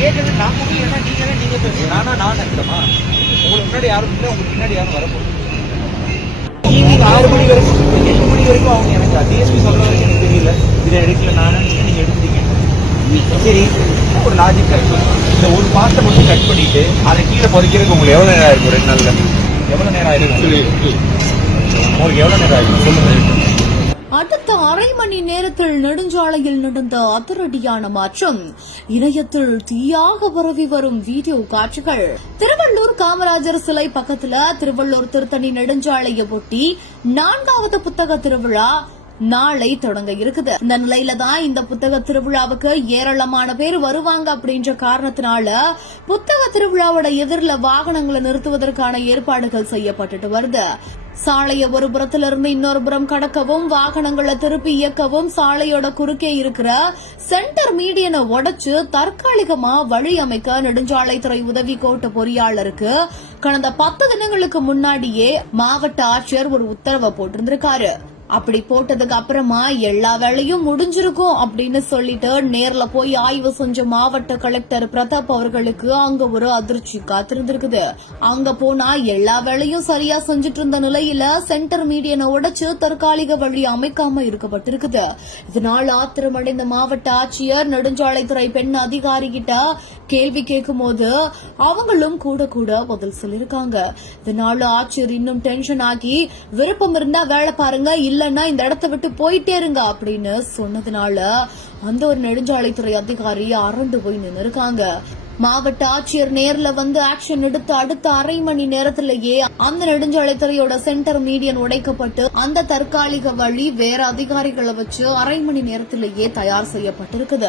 கேட்டது நான் முடியலன்னா நீங்க தான் நீங்க பேசுங்க நானா நான் நினைக்கிறோமா உங்களுக்கு முன்னாடி யாரும் இல்லை உங்களுக்கு பின்னாடி யாரும் வரப்போகுது ஈவினிங் ஆறு மணி வரைக்கும் எட்டு மணி வரைக்கும் அவங்க எனக்கு டிஎஸ்பி சொல்ற வரைக்கும் எனக்கு தெரியல. இதை எடுக்கல நான் நினைச்சேன் நீங்க எடுத்துட்டீங்க. சரி ஒரு லாஜிக்கா இருக்கு இந்த ஒரு பாட்டை மட்டும் கட் பண்ணிட்டு அதை கீழே புதைக்கிறதுக்கு உங்களுக்கு எவ்வளவு நேரம் ஆயிருக்கும் ரெண்டு நாள்ல? எவ்வளவு நேரம் ஆயிருக்கும் உங்களுக்கு எவ்வளவு நேரம் ஆயிருக்கும் சொல்லுங்க. அரை மணி நேரத்தில் நெடுஞ்சாலையில் நடந்த அதிரடியான மாற்றம். இணையத்தில் தீயாக பரவி வரும் வீடியோ காட்சிகள். திருவள்ளூர் காமராஜர் சிலை பக்கத்துல திருவள்ளூர் திருத்தணி நெடுஞ்சாலையை ஒட்டி நான்காவது புத்தக திருவிழா நாளை தொடங்க இருக்குது. இந்த நிலையில தான் இந்த புத்தக திருவிழாவுக்கு ஏராளமான பேர் வருவாங்க அப்படின்ற காரணத்தினால புத்தக திருவிழாவோட எதிரில் வாகனங்களை நிறுத்துவதற்கான ஏற்பாடுகள் செய்யப்பட்டுட்டு வருது. சாலையை ஒரு புறத்திலிருந்து இன்னொரு புறம் கடக்கவும் வாகனங்களை திருப்பி இயக்கவும் சாலையோட குறுக்கே இருக்கிற சென்டர் மீடியனை உடைச்சு தற்காலிகமா வழி அமைக்க நெடுஞ்சாலைத்துறை உதவி கோட்ட பொறியாளருக்கு கடந்த பத்து தினங்களுக்கு முன்னாடியே மாவட்ட ஆட்சியர் ஒரு உத்தரவை போட்டிருந்திருக்காரு. அப்படி போட்டதுக்கு அப்புறமா எல்லா வேலையும் முடிஞ்சிருக்கும் அப்படின்னு சொல்லிட்டு நேர்ல போய் ஆய்வு செஞ்ச மாவட்ட கலெக்டர் பிரதாப் அவர்களுக்கு அங்க ஒரு அதிர்ச்சி காத்திருந்திருக்குது. அங்க போனா எல்லா வேலையும் சரியா செஞ்சுட்டு இருந்த நிலையில சென்டர் மீடியனை உடைச்சு தற்காலிக வழி அமைக்காம இருக்கப்பட்டிருக்குது. இதனால் ஆத்திரமடைந்த மாவட்ட ஆட்சியர் நெடுஞ்சாலைத்துறை பெண் அதிகாரி கிட்ட கேள்வி கேட்கும் போது அவங்களும் கூட கூட பதில் சொல்லிருக்காங்க இதனால ஆட்சியர் இன்னும் டென்ஷன் ஆகி விருப்பம் இருந்தா வேலை பாருங்க இல்லைன்னா இந்த இடத்த விட்டு போயிட்டே இருங்க அப்படின்னு சொன்னதுனால அந்த ஒரு நெடுஞ்சாலைத்துறை அதிகாரி அரண்டு போய் நின்று இருக்காங்க மாவட்ட ஆட்சியர் நேர்ல வந்து ஆக்ஷன் எடுத்து அடுத்த அரை மணி நேரத்திலேயே அந்த நெடுஞ்சாலைத்துறையோட சென்டர் மீடியன் உடைக்கப்பட்டு அந்த தற்காலிக வழி வேற அதிகாரிகளை வச்சு அரை மணி நேரத்திலேயே தயார் செய்யப்பட்டிருக்குது.